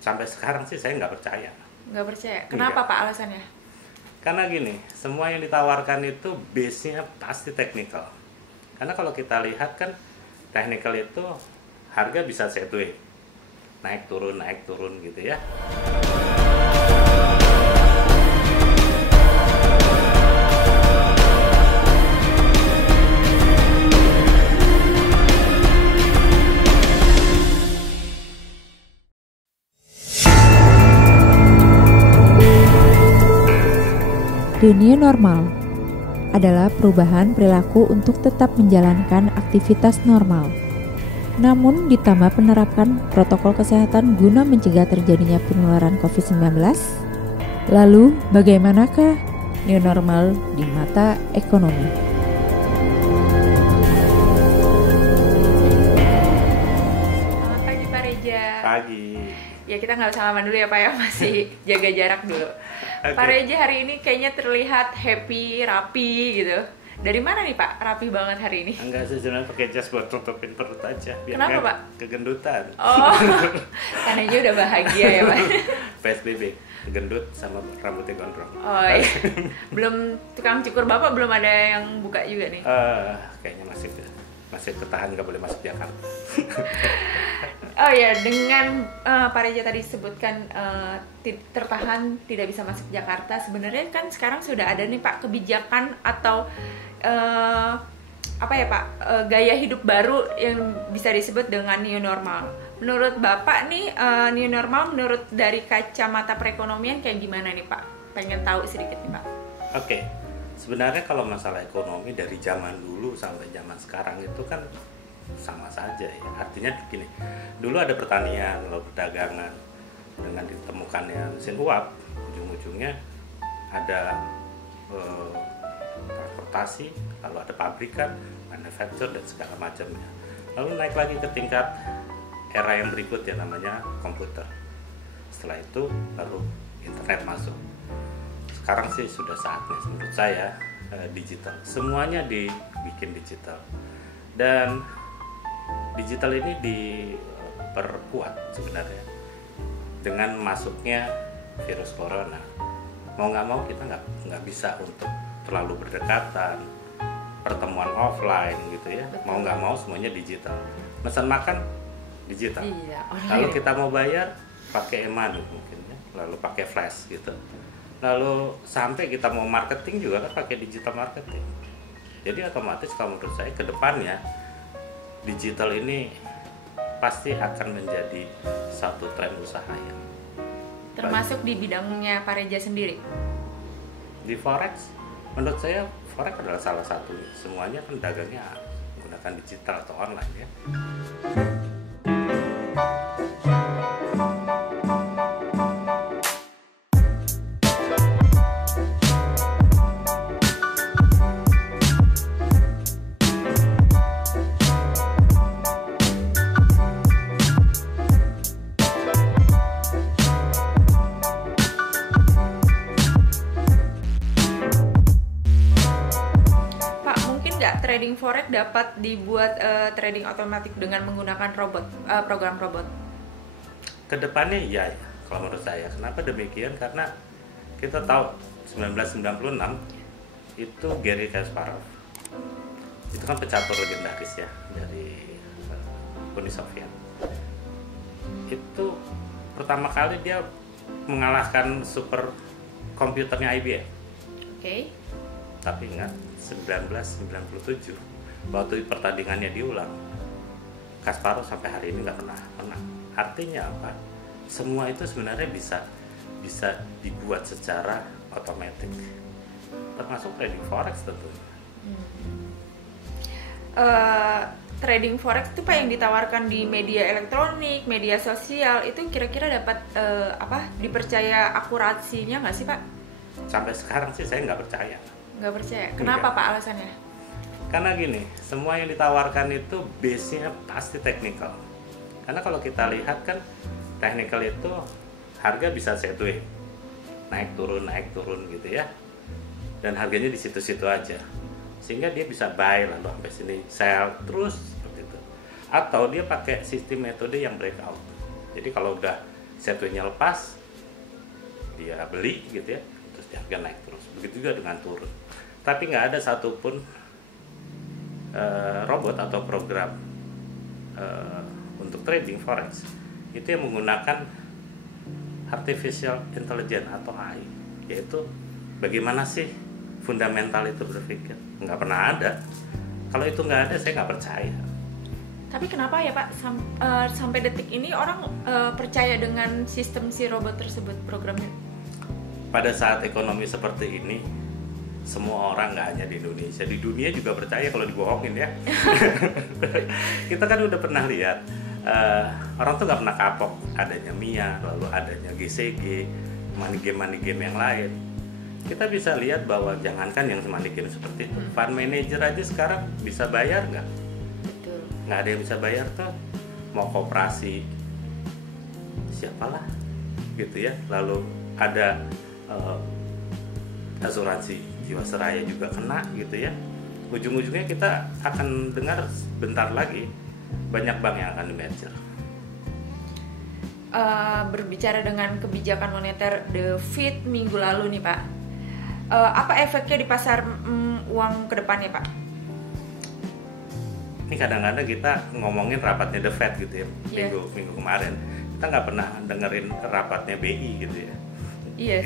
Sampai sekarang sih saya nggak percaya. Nggak percaya. Kenapa Pak alasannya? Karena gini, semua yang ditawarkan itu base-nya pasti teknikal. Karena kalau kita lihat kan, teknikal itu harga bisa sideways, naik turun gitu ya. The new normal adalah perubahan perilaku untuk tetap menjalankan aktivitas normal. Namun ditambah penerapan protokol kesehatan guna mencegah terjadinya penularan COVID-19. Lalu bagaimanakah new normal di mata ekonomi? Selamat pagi Pak Reja. Pagi. Ya kita nggak salaman dulu ya Pak ya, masih jaga jarak dulu. Okay. Pak Reja hari ini kayaknya terlihat happy, rapi gitu. Dari mana nih Pak? Rapi banget hari ini. Enggak sih, sebenarnya pakai jas buat tutupin perut aja. Biar Kenapa kan Pak? Kegendutan. Oh, kan aja udah bahagia ya Pak. PSBB, gendut sama rambutnya gondrong. Oh iya. Belum, tukang cukur Bapak belum ada yang buka juga nih? Kayaknya masih ketahan, nggak boleh masuk Jakarta. Oh ya, dengan Pak Reja tadi sebutkan tertahan tidak bisa masuk Jakarta. Sebenarnya kan sekarang sudah ada nih Pak kebijakan atau apa ya Pak, gaya hidup baru yang bisa disebut dengan new normal. Menurut Bapak nih new normal menurut dari kacamata perekonomian kayak gimana nih Pak? Pengen tahu sedikit nih Pak. Oke. Sebenarnya kalau masalah ekonomi dari zaman dulu sampai zaman sekarang itu kan sama saja ya. Artinya begini, dulu ada pertanian, lalu perdagangan, dengan ditemukannya mesin uap, ujung-ujungnya ada transportasi, lalu ada pabrikan, manufacture dan segala macamnya. Lalu naik lagi ke tingkat era yang berikutnya namanya komputer. Setelah itu baru internet masuk. Sekarang sih sudah saatnya menurut saya digital. Semuanya dibikin digital. Dan digital ini diperkuat sebenarnya dengan masuknya virus corona. Mau nggak mau kita nggak bisa untuk terlalu berdekatan, pertemuan offline gitu ya. Mau nggak mau semuanya digital. Pesan makan digital. Iya, Lalu kita mau bayar pakai e-money mungkin ya. Lalu pakai flash gitu. Lalu sampai kita mau marketing juga kan pakai digital marketing. Jadi otomatis kalau menurut saya ke depannya digital ini pasti akan menjadi satu tren usaha yang Termasuk di bidangnya Pak Reja sendiri. di forex. Menurut saya forex adalah salah satu. Semuanya kan dagangnya menggunakan digital atau online ya. Trading forex dapat dibuat trading otomatis dengan menggunakan robot, program robot. Kedepannya iya ya, kalau menurut saya. Kenapa demikian? Karena kita tahu 1996 itu Garry Kasparov itu kan pecatur legendaris ya dari Uni Soviet. Itu pertama kali dia mengalahkan super komputernya IBM. Oke. Tapi ingat 1997 waktu pertandingannya diulang, Kasparov sampai hari ini nggak pernah menang. Artinya apa? Semua itu sebenarnya bisa dibuat secara otomatis, termasuk trading forex tentunya. Trading forex itu Pak yang ditawarkan di media elektronik, media sosial itu kira-kira dapat dipercaya akurasinya nggak sih Pak? Sampai sekarang sih saya nggak percaya. Nggak percaya. Kenapa Pak alasannya? Karena gini, semua yang ditawarkan itu base-nya pasti teknikal. Karena kalau kita lihat kan teknikal itu harga bisa sideways, naik turun gitu ya. Dan harganya di situ-situ aja. Sehingga dia bisa buy lalu sampai sini, sell terus seperti itu. Atau dia pakai sistem metode yang breakout. Jadi kalau udah setway-nya lepas, dia beli gitu ya, terus harga naik terus. Begitu juga dengan turun. Tapi nggak ada satupun robot atau program untuk trading forex itu yang menggunakan artificial intelligence atau AI, yaitu bagaimana sih fundamental itu berpikir. Nggak pernah ada. Kalau itu nggak ada, saya nggak percaya. Tapi kenapa ya Pak sampai detik ini orang percaya dengan sistem si robot tersebut, programnya? Pada saat ekonomi seperti ini, semua orang, nggak hanya di Indonesia, di dunia juga percaya kalau dibohongin ya. Kita kan udah pernah lihat orang tuh nggak pernah kapok adanya Mia, lalu adanya GCG, money game yang lain. Kita bisa lihat bahwa jangankan yang money game seperti itu, fund manager aja sekarang bisa bayar nggak? Betul. Nggak ada yang bisa bayar tuh. Mau koperasi siapalah gitu ya, lalu ada asuransi Jiwasraya juga kena gitu ya. Ujung-ujungnya kita akan dengar bentar lagi banyak bank yang akan di-merger. Berbicara dengan kebijakan moneter The Fed minggu lalu nih Pak, apa efeknya di pasar uang ke depannya Pak? Ini kadang-kadang kita ngomongin rapatnya The Fed gitu ya, minggu kemarin kita nggak pernah dengerin rapatnya BI gitu ya. Iya.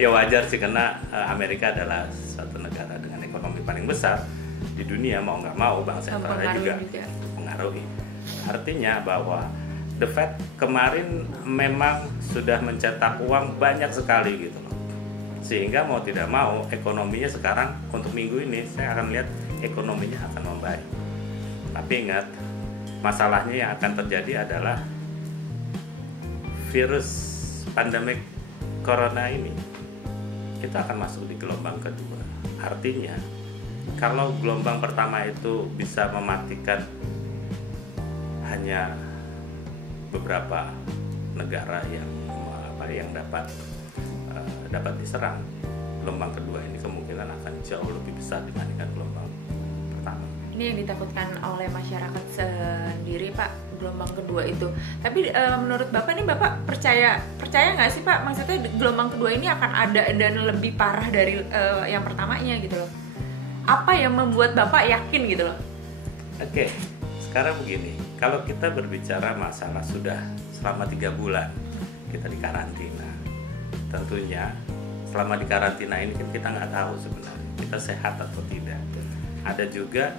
Ya wajar sih, karena Amerika adalah suatu negara dengan ekonomi paling besar di dunia, mau nggak mau bank sentralnya juga mempengaruhi. Artinya bahwa The Fed kemarin memang sudah mencetak uang banyak sekali gitu loh, sehingga mau tidak mau ekonominya sekarang untuk minggu ini saya akan lihat ekonominya akan membaik. Tapi ingat, masalahnya yang akan terjadi adalah virus pandemik corona ini kita akan masuk di gelombang kedua. Artinya kalau gelombang pertama itu bisa mematikan hanya beberapa negara yang dapat diserang, gelombang kedua ini kemungkinan akan jauh lebih besar dibandingkan gelombang pertama. Ini yang ditakutkan oleh masyarakat sendiri Pak, gelombang kedua itu. Tapi menurut Bapak nih, Bapak percaya nggak sih Pak? Maksudnya gelombang kedua ini akan ada dan lebih parah dari yang pertamanya gitu loh. Apa yang membuat Bapak yakin gitu loh? Oke, sekarang begini, kalau kita berbicara masalah sudah selama 3 bulan kita di karantina, tentunya selama di karantina ini kan kita nggak tahu sebenarnya kita sehat atau tidak. Ada juga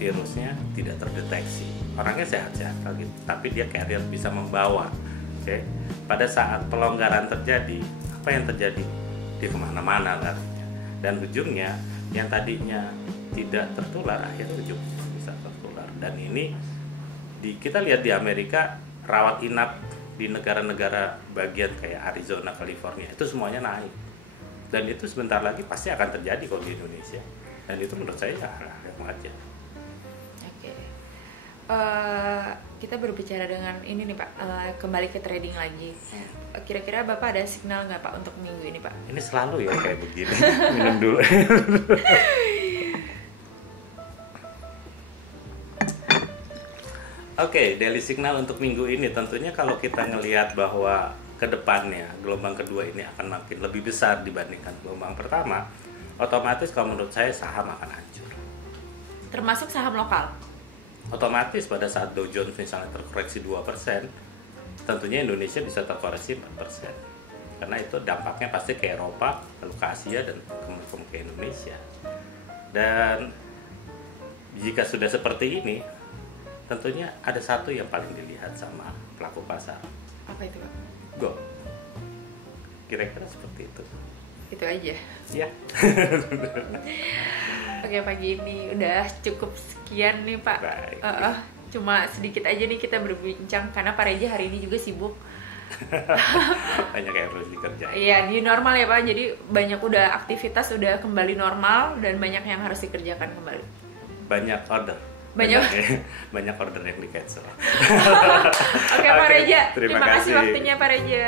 virusnya tidak terdeteksi, orangnya sehat-sehat gitu, tapi dia carrier, bisa membawa. Oke, pada saat pelonggaran terjadi, apa yang terjadi? Dia kemana-mana larinya, dan ujungnya yang tadinya tidak tertular akhirnya ujungnya bisa tertular. Dan ini kita lihat di Amerika, rawat inap di negara-negara bagian kayak Arizona, California itu semuanya naik, dan itu sebentar lagi pasti akan terjadi kalau di Indonesia. Dan itu menurut saya ya wajar. Oke. Kita berbicara dengan ini nih Pak, kembali ke trading lagi. Kira-kira Bapak ada signal nggak Pak untuk minggu ini Pak? Ini selalu ya kayak begini. Minum dulu. Oke, daily signal untuk minggu ini tentunya kalau kita ngelihat bahwa ke depannya gelombang kedua ini akan makin lebih besar dibandingkan gelombang pertama, otomatis kalau menurut saya saham akan hancur. Termasuk saham lokal? Otomatis pada saat Dow Jones misalnya terkoreksi 2%, tentunya Indonesia bisa terkoreksi 4%. Karena itu dampaknya pasti ke Eropa, lalu ke Asia, dan ke Indonesia. Dan jika sudah seperti ini, tentunya ada satu yang paling dilihat sama pelaku pasar. Apa itu Pak? Gold. Kira-kira seperti itu. Itu aja? Ya. Oke, pagi ini udah cukup sekian nih Pak. Baik. Cuma sedikit aja nih kita berbincang karena Pak Reja hari ini juga sibuk. Banyak yang harus dikerjain. Iya, di normal ya Pak. Jadi banyak udah aktivitas udah kembali normal dan banyak yang harus dikerjakan kembali. Banyak order. Banyak order yang di cancel. Oke, Pak Reja. Terima kasih kasih waktunya Pak Reja.